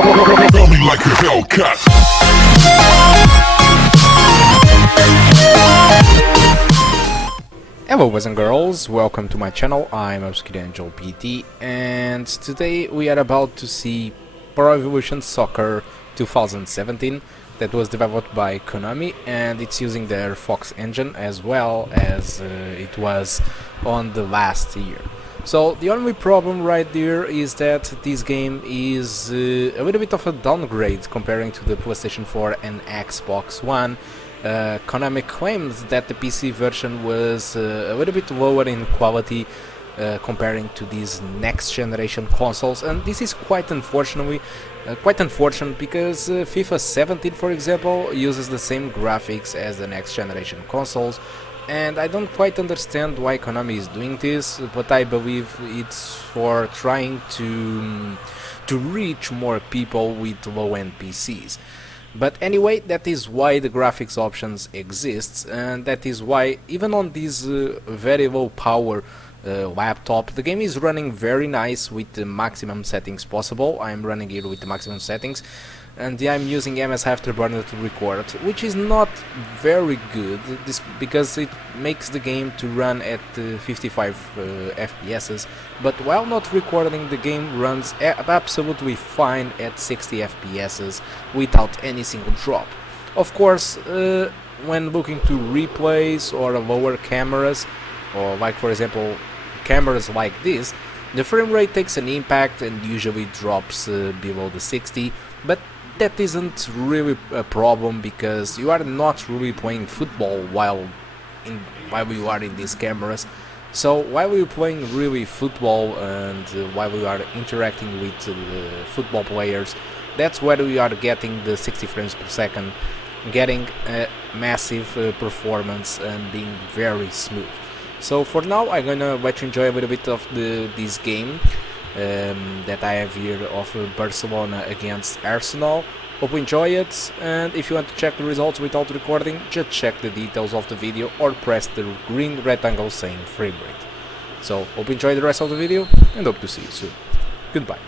Feel me like a Hellcat. Hello boys and girls, welcome to my channel. I'm Nvida GT, and today we are about to see Pro Evolution Soccer 2017 that was developed by Konami, and it's using their Fox engine as well as it was on the last year. So the only problem right there is that this game is a little bit of a downgrade comparing to the PlayStation 4 and Xbox One. Konami claimed that the PC version was a little bit lower in quality comparing to these next generation consoles, and this is quite unfortunate because FIFA 17, for example, uses the same graphics as the next generation consoles, and I don't quite understand why Konami is doing this, but I believe it's for trying to reach more people with low-end PCs. But anyway, that is why the graphics options exists, and that is why even on this very low power laptop, the game is running very nice with the maximum settings possible. I'm running it with the maximum settings, and I'm using MS Afterburner to record, which is not very good because it makes the game to run at 55 FPS, but while not recording, the game runs absolutely fine at 60 FPS without any single drop. Of course, when looking to replays or lower cameras, or like for example cameras like this, the frame rate takes an impact and usually drops below the 60, but that isn't really a problem because you are not really playing football while you are in these cameras. So while you're playing really football and while you are interacting with football players, that's where we are getting the 60 frames per second, getting a massive performance and being very smooth. So for now, I'm gonna let you enjoy a little bit of this game that I have here of Barcelona against Arsenal. Hope you enjoy it, and if you want to check the results without recording, just check the details of the video or press the green rectangle saying Framerate. So hope you enjoy the rest of the video and hope to see you soon. Goodbye.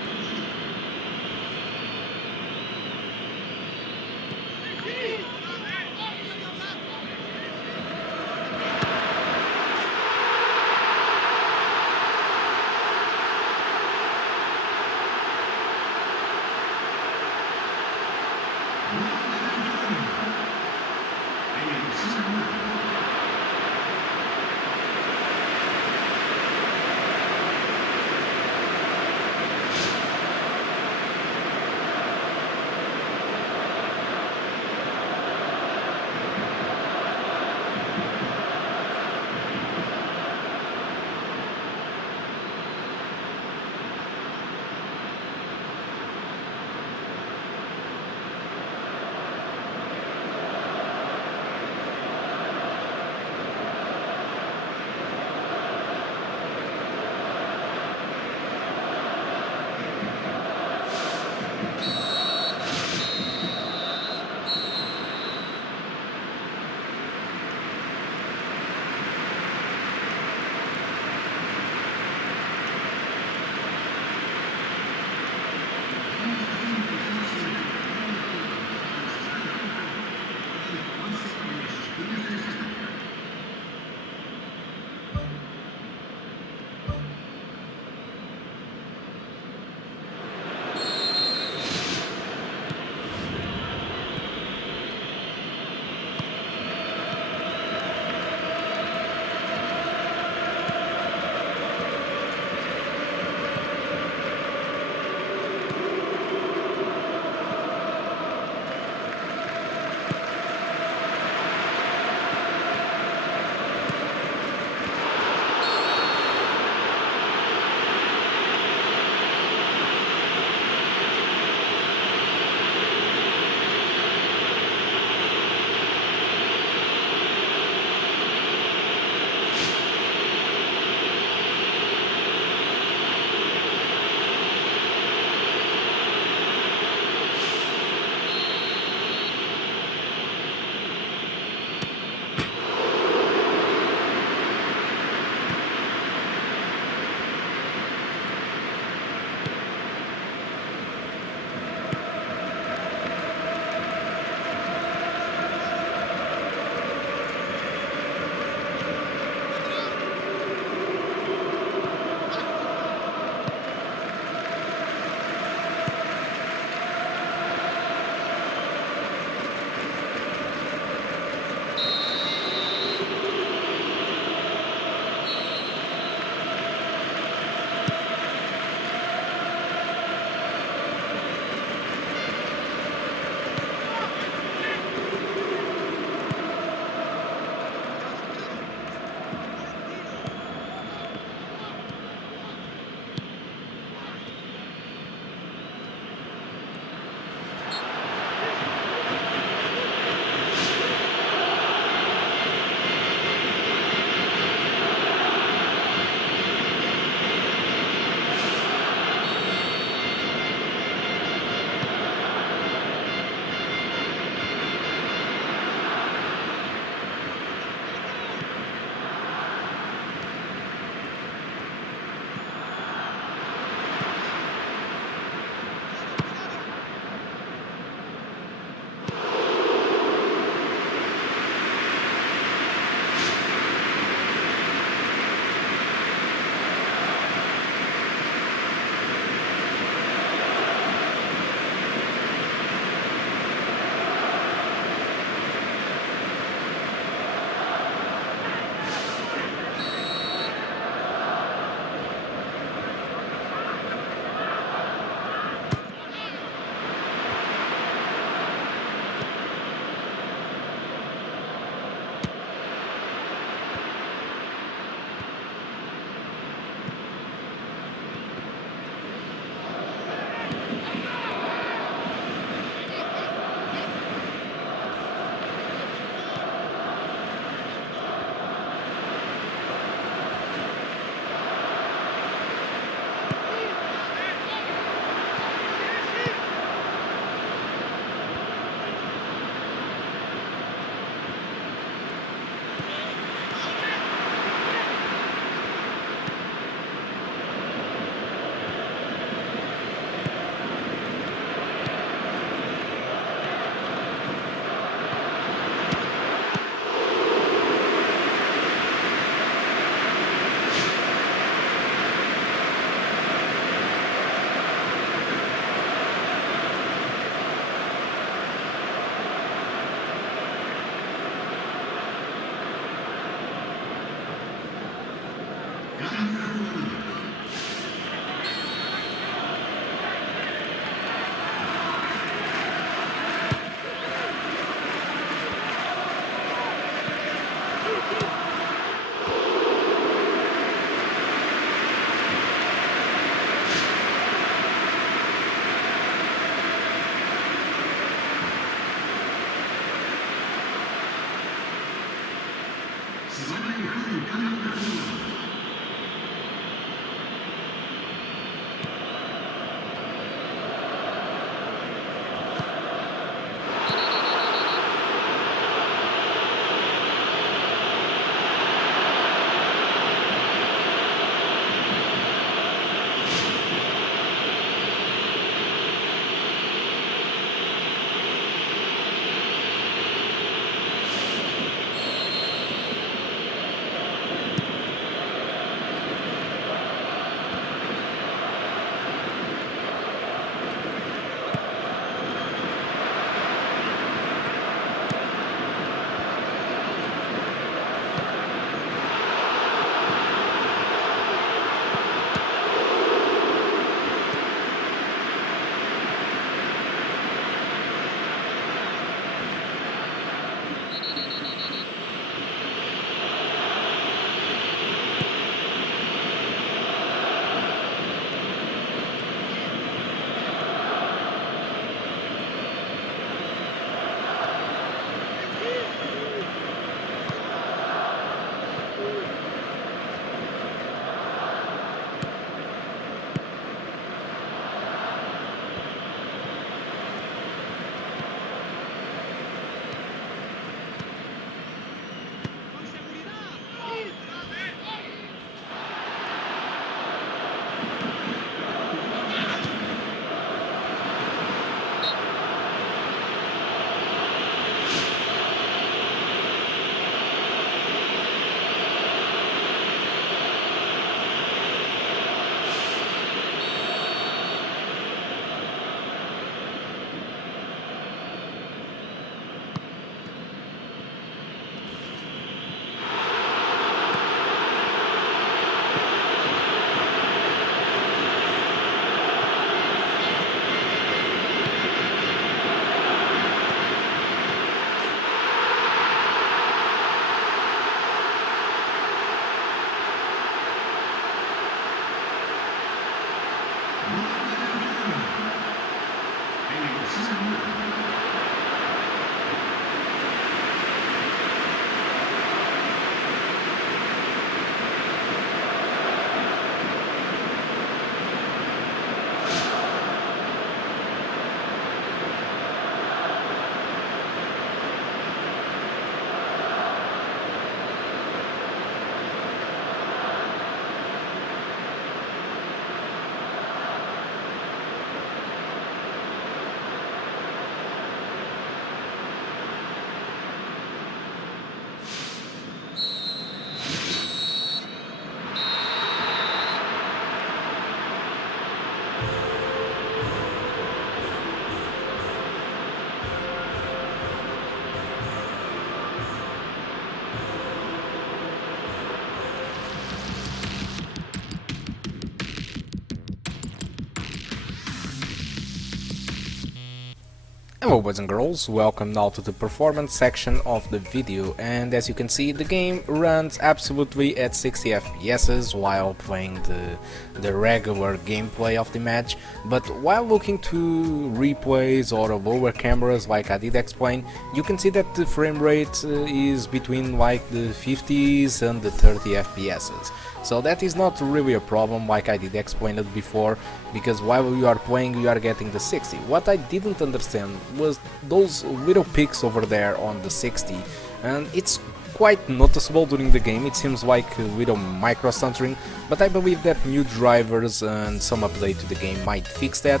Hello boys and girls, welcome now to the performance section of the video, and as you can see the game runs absolutely at 60 FPS while playing the regular gameplay of the match, but while looking to replays or lower cameras like I did explain, you can see that the frame rate is between like the 50s and the 30 FPSs. So that is not really a problem like I did explain it before, because while you are playing you are getting the 60. What I didn't understand was those little peaks over there on the 60, and it's quite noticeable during the game. It seems like a little micro stuttering, but I believe that new drivers and some update to the game might fix that.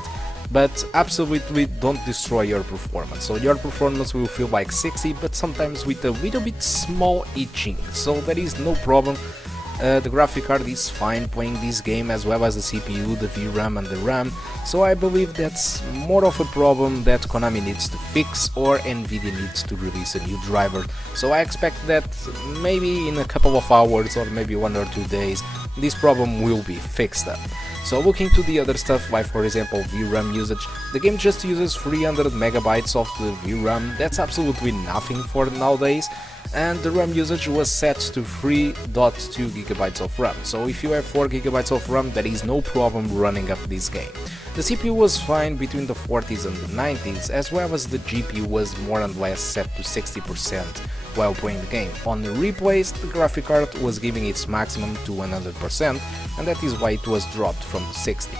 But absolutely don't destroy your performance. So your performance will feel like 60, but sometimes with a little bit small itching, so there is no problem. The graphic card is fine playing this game, as well as the CPU, the VRAM and the RAM, so I believe that's more of a problem that Konami needs to fix, or Nvidia needs to release a new driver. So I expect that maybe in a couple of hours or maybe 1 or 2 days this problem will be fixed up. So looking to the other stuff, like for example VRAM usage, the game just uses 300 megabytes of the VRAM. That's absolutely nothing for nowadays, and the RAM usage was set to 3.2 gigabytes of RAM, so if you have 4 gigabytes of RAM, there is no problem running up this game. The CPU was fine between the 40s and the 90s, as well as the GPU was more or less set to 60% while playing the game. On the replays, the graphic card was giving its maximum to 100%, and that is why it was dropped from the 60.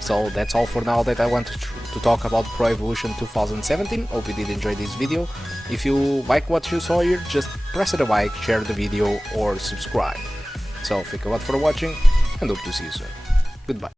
So that's all for now that I wanted to talk about Pro Evolution 2017. Hope you did enjoy this video. If you like what you saw here, just press the like, share the video or subscribe. So thank you a lot for watching and hope to see you soon. Goodbye.